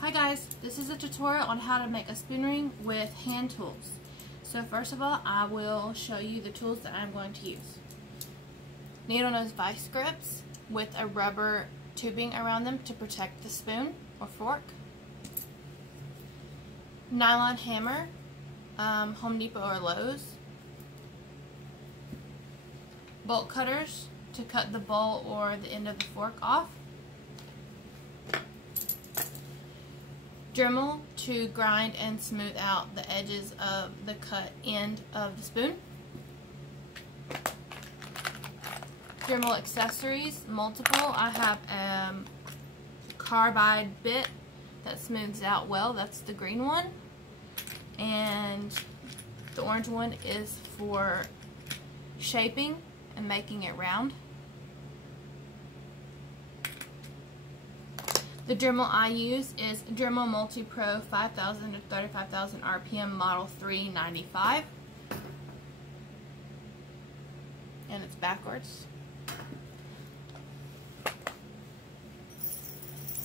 Hi guys, this is a tutorial on how to make a spoon ring with hand tools. So first of all, I will show you the tools that I'm going to use. Needle nose vice grips with a rubber tubing around them to protect the spoon or fork. Nylon hammer, Home Depot or Lowe's. Bolt cutters to cut the bowl or the end of the fork off. Dremel to grind and smooth out the edges of the cut end of the spoon. Dremel accessories, multiple. I have a carbide bit that smooths out well. That's the green one. And the orange one is for shaping and making it round. The Dremel I use is Dremel Multi-Pro 5000 to 35,000 RPM Model 395. And it's backwards.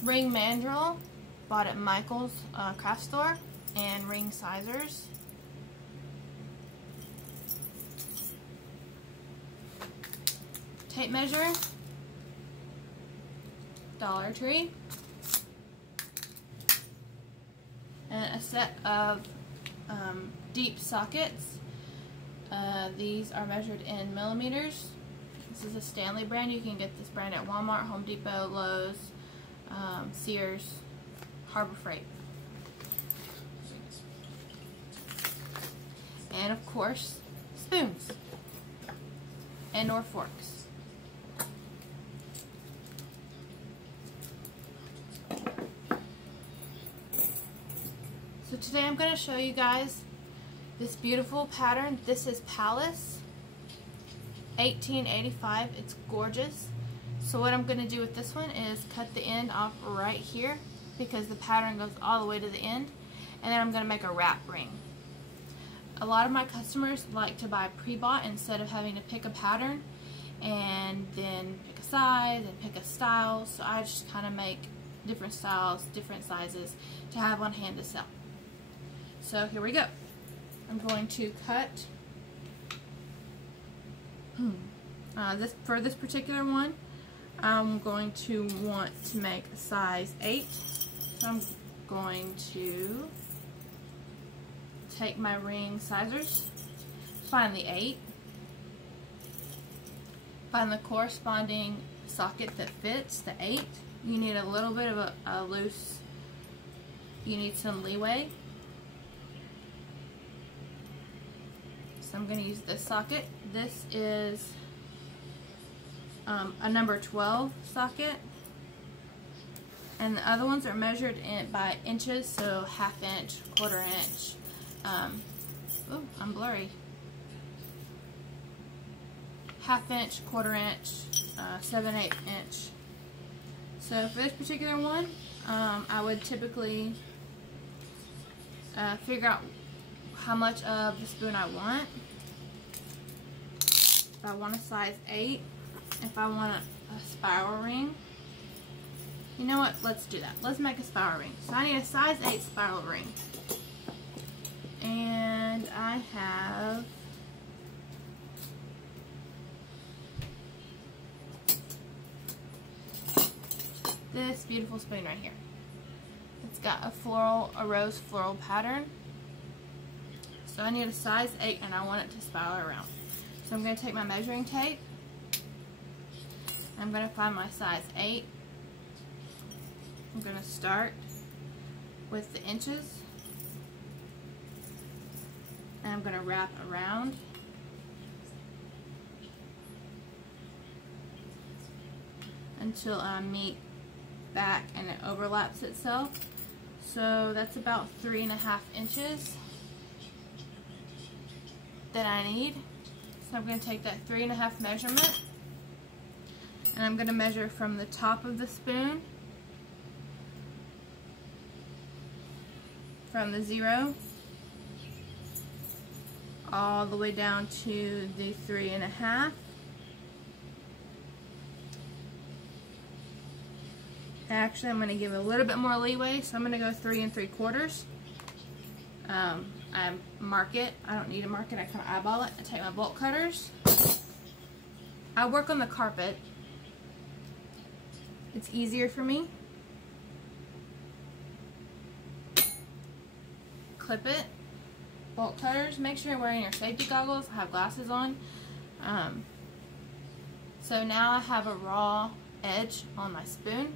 Ring mandrel, bought at Michael's craft store, and ring sizers. Tape measure, Dollar Tree. And a set of deep sockets. These are measured in millimeters. This is a Stanley brand. You can get this brand at Walmart, Home Depot, Lowe's, Sears, Harbor Freight. And of course, spoons and or forks. So today I'm going to show you guys this beautiful pattern. This is Palace 1885. It's gorgeous. So what I'm going to do with this one is cut the end off right here because the pattern goes all the way to the end, and then I'm going to make a wrap ring. A lot of my customers like to buy pre-bought instead of having to pick a pattern and then pick a size and pick a style. So I just kind of make different styles, different sizes to have on hand to sell. So here we go. I'm going to cut for this particular one. I'm going to want to make a size 8. So I'm going to take my ring sizers, find the 8, find the corresponding socket that fits the 8. You need a little bit of a loose, you need some leeway. So I'm going to use this socket. This is a number 12 socket, and the other ones are measured by inches, so ½ inch, ½ inch. Oh, I'm blurry. ½ inch, ½ inch, 7/8 inch. So for this particular one, I would typically figure out how much of the spoon I want. If I want a size 8, if I want a spiral ring, you know what, let's do that. Let's make a spiral ring. So I need a size 8 spiral ring. And I have this beautiful spoon right here. It's got a rose floral pattern. So I need a size 8 and I want it to spiral around. So I'm going to take my measuring tape. I'm going to find my size 8. I'm going to start with the inches. And I'm going to wrap around. Until I meet back and it overlaps itself. So that's about 3½ inches that I need. So I'm going to take that 3½ measurement, and I'm going to measure from the top of the spoon, from the 0 all the way down to the 3½. Actually, I'm going to give it a little bit more leeway, so I'm going to go 3 3/4. I mark it. I don't need to mark it. I kind of eyeball it. I take my bolt cutters. I work on the carpet. It's easier for me. Clip it. Bolt cutters. Make sure you're wearing your safety goggles. I have glasses on. So now I have a raw edge on my spoon.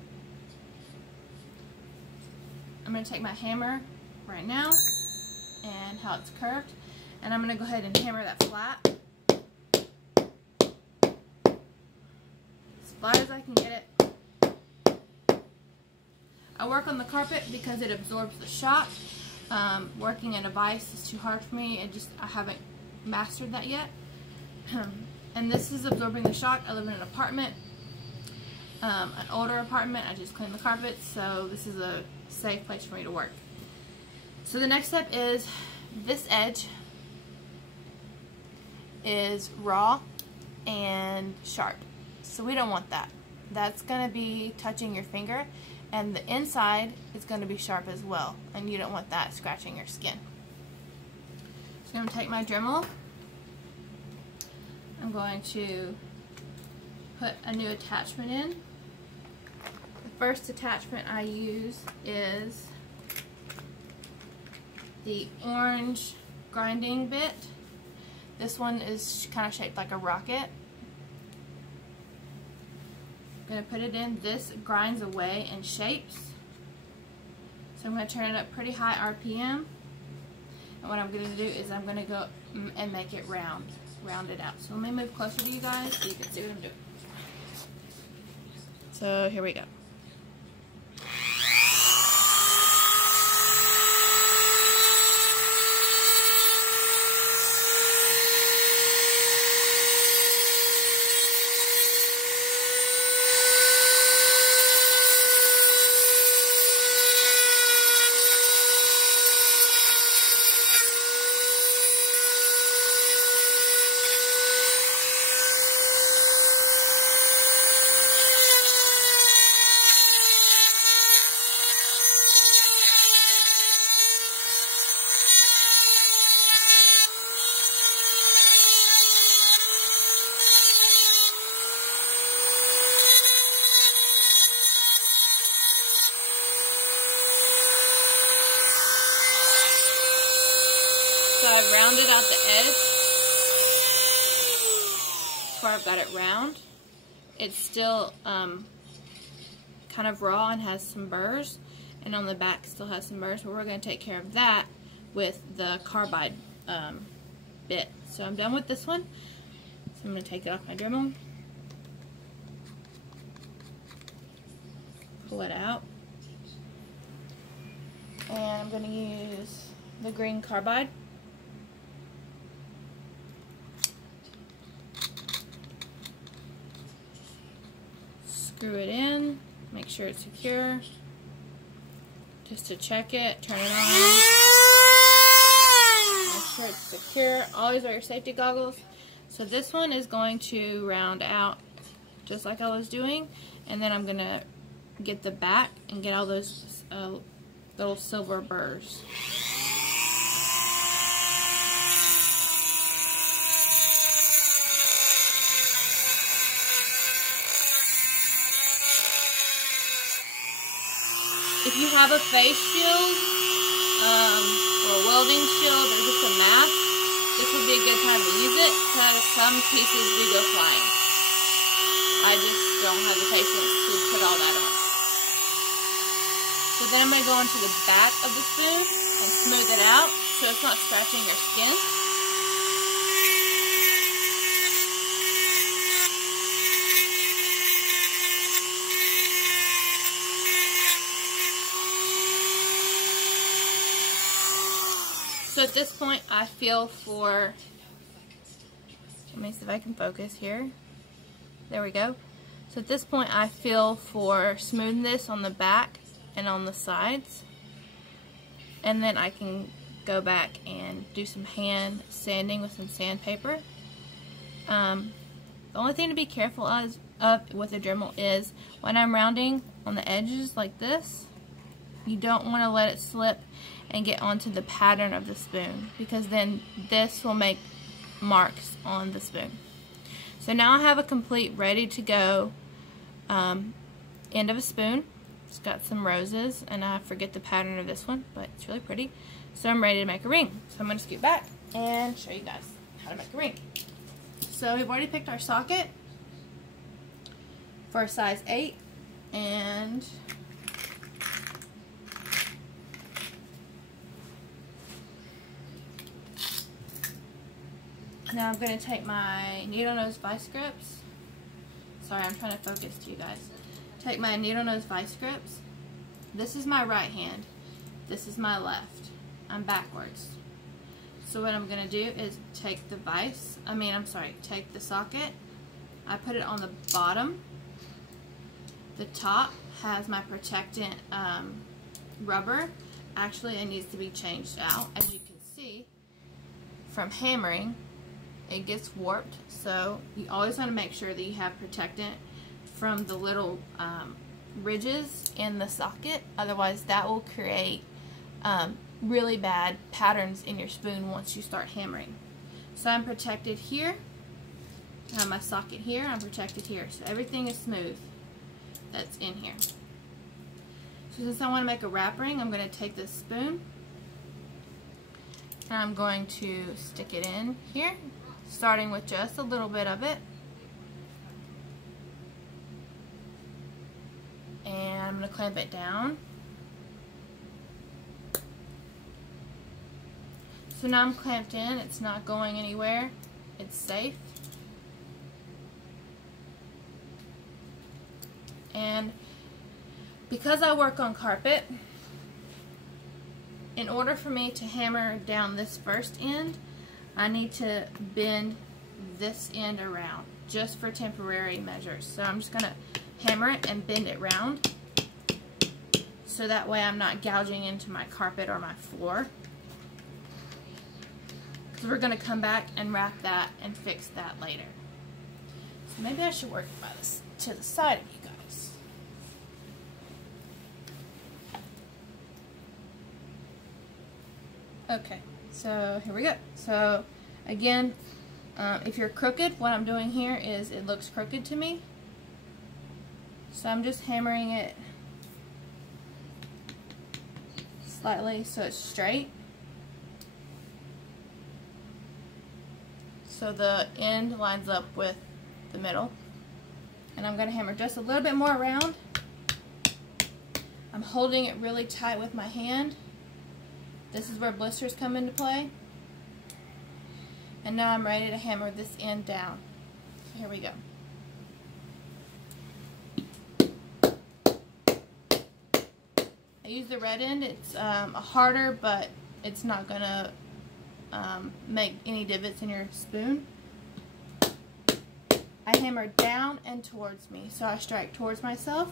I'm going to take my hammer right now and how it's curved, and I'm going to go ahead and hammer that flat. As flat as I can get it. I work on the carpet because it absorbs the shock. Working in a vise is too hard for me. I haven't mastered that yet. And this is absorbing the shock. I live in an apartment, an older apartment. I just cleaned the carpets, so this is a safe place for me to work. So the next step is this edge is raw and sharp. So we don't want that. That's going to be touching your finger, and the inside is going to be sharp as well, and you don't want that scratching your skin. So I'm going to take my Dremel. I'm going to put a new attachment in. The first attachment I use is the orange grinding bit. This one is kind of shaped like a rocket. I'm going to put it in. This grinds away and shapes. So I'm going to turn it up pretty high RPM. And what I'm going to do is I'm going to go and make it round it out. So let me move closer to you guys so you can see what I'm doing. So here we go. So I've rounded out the edge where I've got it round. It's still kind of raw and has some burrs, and on the back still has some burrs, but we're going to take care of that with the carbide bit. So I'm done with this one. So I'm going to take it off my Dremel, pull it out, and I'm going to use the green carbide. Screw it in, make sure it's secure. Just to check it, turn it on. Make sure it's secure. Always wear your safety goggles. So this one is going to round out just like I was doing, and then I'm going to get the back and get all those little silver burrs. If you have a face shield, or a welding shield, or just a mask, this would be a good time to use it, because some pieces do go flying. I just don't have the patience to put all that on. So then I'm going to go onto the back of the spoon and smooth it out so it's not scratching your skin. So at this point, I feel for, let me see if I can focus here. There we go. So at this point, I feel for smoothness on the back and on the sides. And then I can go back and do some hand sanding with some sandpaper. The only thing to be careful of with a Dremel is when I'm rounding, on the edges like this. You don't want to let it slip and get onto the pattern of the spoon, because then this will make marks on the spoon. So now I have a complete ready to go end of a spoon. It's got some roses, and I forget the pattern of this one, but it's really pretty. So I'm ready to make a ring. So I'm going to scoot back and show you guys how to make a ring. So we've already picked our socket for a size 8, and now I'm going to take my needle nose vice grips. Sorry, I'm trying to focus to you guys. Take my needle nose vice grips. This is my right hand. This is my left. I'm backwards. So what I'm going to do is take the take the socket. I put it on the bottom. The top has my protectant rubber. Actually, it needs to be changed out. As you can see from hammering, it gets warped. So you always want to make sure that you have protectant from the little ridges in the socket. Otherwise, that will create really bad patterns in your spoon once you start hammering. So I'm protected here. I have my socket here. I'm protected here. So everything is smooth that's in here. So since I want to make a wrap ring, I'm going to take this spoon and I'm going to stick it in here, starting with just a little bit of it. And I'm going to clamp it down. So now I'm clamped in. It's not going anywhere. It's safe. And because I work on carpet, in order for me to hammer down this first end, I need to bend this end around just for temporary measures. So I'm just going to hammer it and bend it round so that way I'm not gouging into my carpet or my floor. Because we're going to come back and wrap that and fix that later. So maybe I should work by this to the side of you guys. Okay, so here we go. So again, if you're crooked, what I'm doing here is it looks crooked to me. So I'm just hammering it slightly so it's straight. So the end lines up with the middle. And I'm going to hammer just a little bit more around. I'm holding it really tight with my hand. This is where blisters come into play. And now I'm ready to hammer this end down. So here we go. I use the red end. It's harder, but it's not going to make any divots in your spoon. I hammer down and towards me, so I strike towards myself.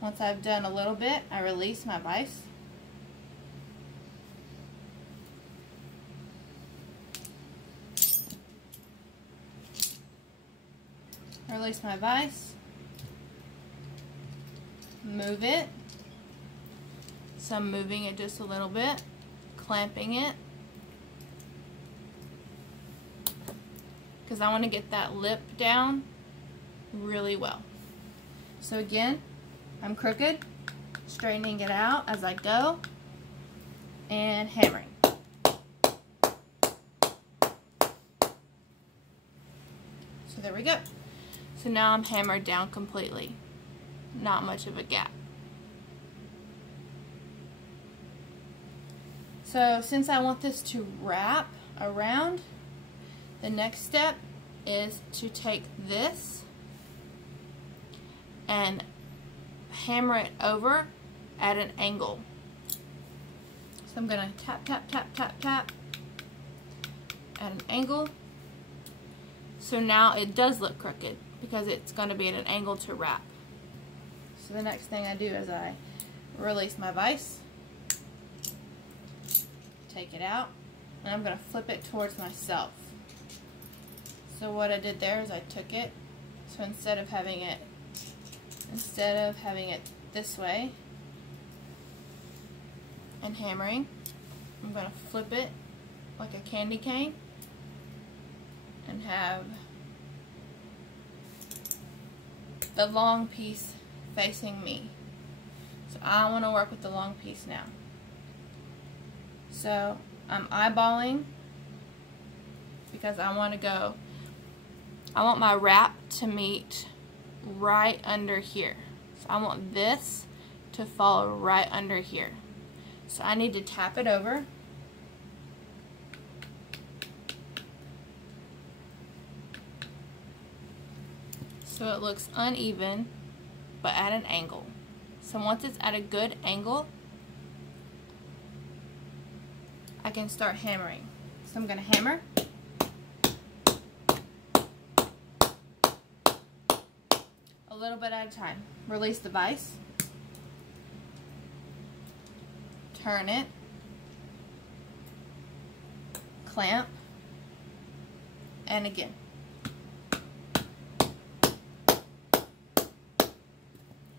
Once I've done a little bit, I release my vise. Release my vise. Move it. So I'm moving it just a little bit, clamping it, because I want to get that lip down really well. So again, I'm crooked, straightening it out as I go, and hammering. So there we go. So now I'm hammered down completely. Not much of a gap. So since I want this to wrap around, the next step is to take this and hammer it over at an angle. So I'm going to tap, tap, tap, tap, tap at an angle. So now it does look crooked because it's going to be at an angle to wrap. So the next thing I do is I release my vise, take it out, and I'm going to flip it towards myself. So what I did there is I took it, so instead of having it instead of having it this way and hammering, I'm going to flip it like a candy cane and have the long piece facing me. So I want to work with the long piece now. So I'm eyeballing because I want my wrap to meet right under here. So I want this to fall right under here. So I need to tap it over. So it looks uneven, but at an angle. So once it's at a good angle, I can start hammering. So I'm going to hammer. A little bit at a time. Release the vise. Turn it. Clamp. And again.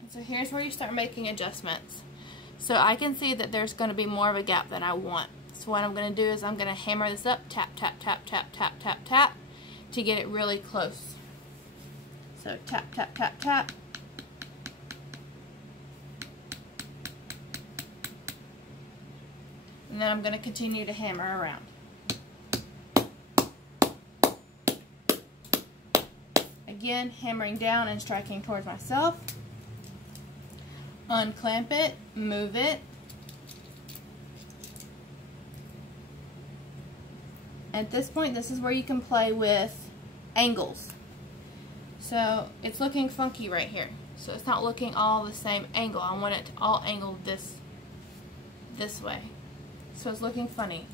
So here's where you start making adjustments. So I can see that there's going to be more of a gap than I want. So what I'm going to do is I'm going to hammer this up, tap, tap, tap, tap, tap, tap, tap, to get it really close. So tap, tap, tap, tap. And then I'm going to continue to hammer around. Again, hammering down and striking towards myself. Unclamp it, move it. At this point, this is where you can play with angles. So it's looking funky right here. So it's not looking all the same angle. I want it to all angle this way. So it's looking funny.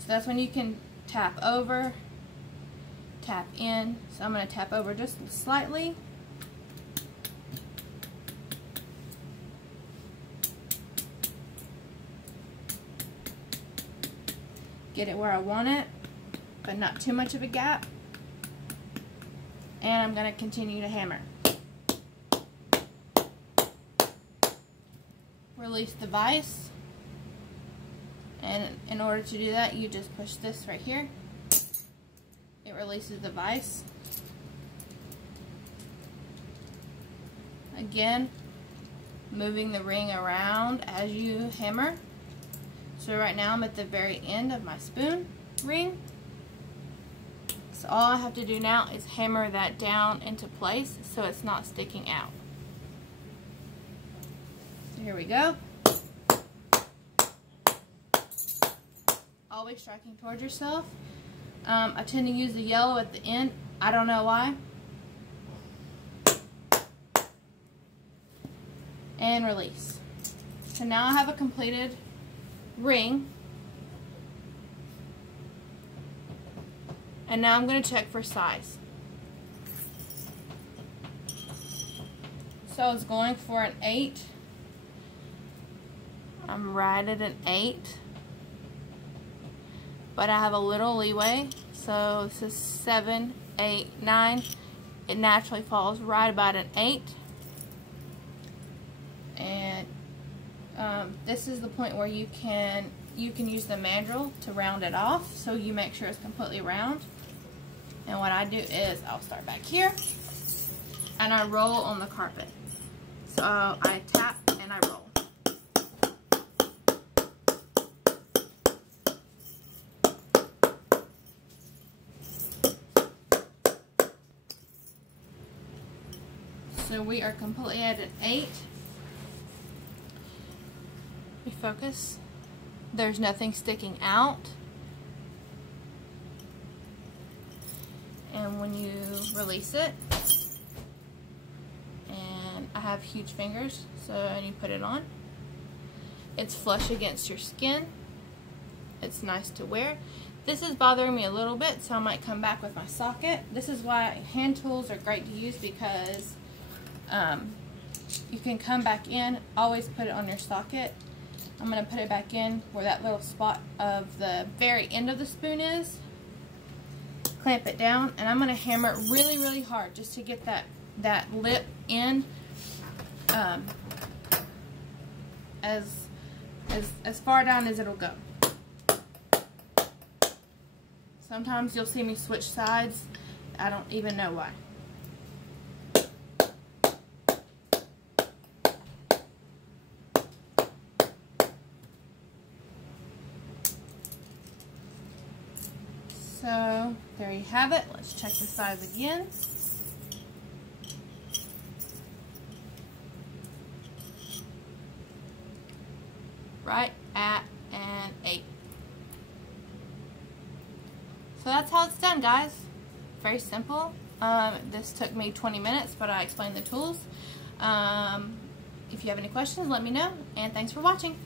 So that's when you can tap over, tap in. So I'm going to tap over just slightly. Get it where I want it, but not too much of a gap. And I'm going to continue to hammer. Release the vise. And in order to do that, you just push this right here. It releases the vise. Again, moving the ring around as you hammer. So right now I'm at the very end of my spoon ring. So all I have to do now is hammer that down into place so it's not sticking out. So here we go. Always striking towards yourself. I tend to use the yellow at the end. I don't know why. And release. So now I have a completed ring. And now I'm going to check for size. So I was going for an 8. I'm right at an 8. But I have a little leeway. So this is 7, 8, 9. It naturally falls right about an 8. And this is the point where you can use the mandrel to round it off, so you make sure it's completely round. And what I do is I'll start back here and I roll on the carpet. So I tap and I roll. So we are completely at an 8. We focus. There's nothing sticking out. And when you release it, and I have huge fingers, so and you put it on, it's flush against your skin. It's nice to wear. This is bothering me a little bit, so I might come back with my socket. This is why hand tools are great to use, because you can come back in, always put it on your socket. I'm going to put it back in where that little spot of the very end of the spoon is. Clamp it down, and I'm going to hammer it really, really hard just to get that lip in. as far down as it'll go. Sometimes you'll see me switch sides. I don't even know why. So there you have it. Let's check the size again. Right at an 8. So that's how it's done, guys. Very simple. This took me 20 minutes, but I explained the tools. If you have any questions, let me know, and thanks for watching.